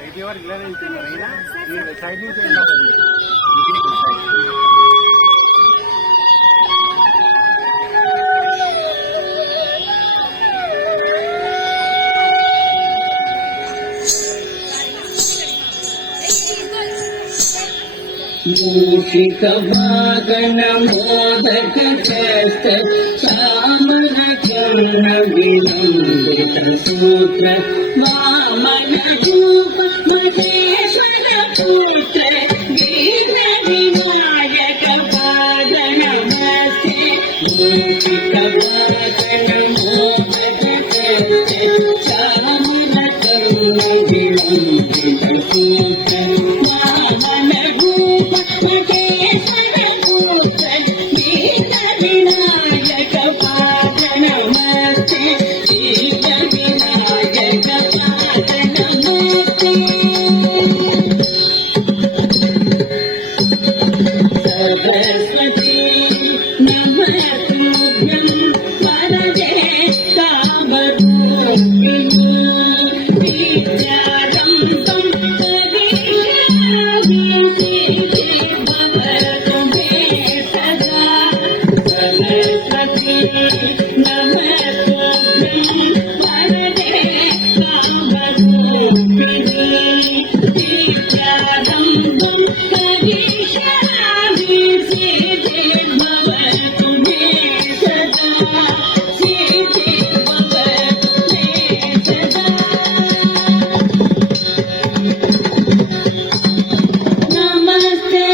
ఇటీవల ఇలానే ఉంటున్నారు అయినా మీరు సైడ్ నుంచి మూషిక వాగన మోదక చేస్త సామన చరణ విలంబిత సూత్ర వామన రూప మహేశ్వర పుత్ర వీర వినాయక పాద నమస్తే మూషిక వాగన మోదక చేస్త సామన చరణ విలంబిత సూత్ర వామన రూప మహేశ్వర పుత్ర వీర వినాయక పాద నమస్తే వీర వినాయక పాద నమస్తే सरस्वती नमस्तुभ्यं वरदे कामरूपिणी विद्यारं संपदीशामि भवतु मे सदा सरस्वती नमस्तुभ्यं वरदे कामरूपिणी विद्यारं संपदीशामि भवतु मे सदा सिद्धि भवतु मे सदा नमस्ते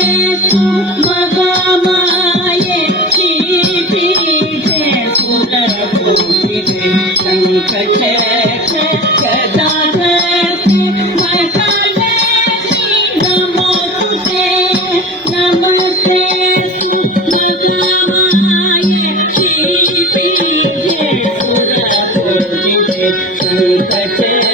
महामाये श्रीपीठे सुरपूजिते संकटे गदाधरे महालक्ष्मी नमोस्तुते नमस्ते महामाये श्रीपीठे सुरपूजिते संकटे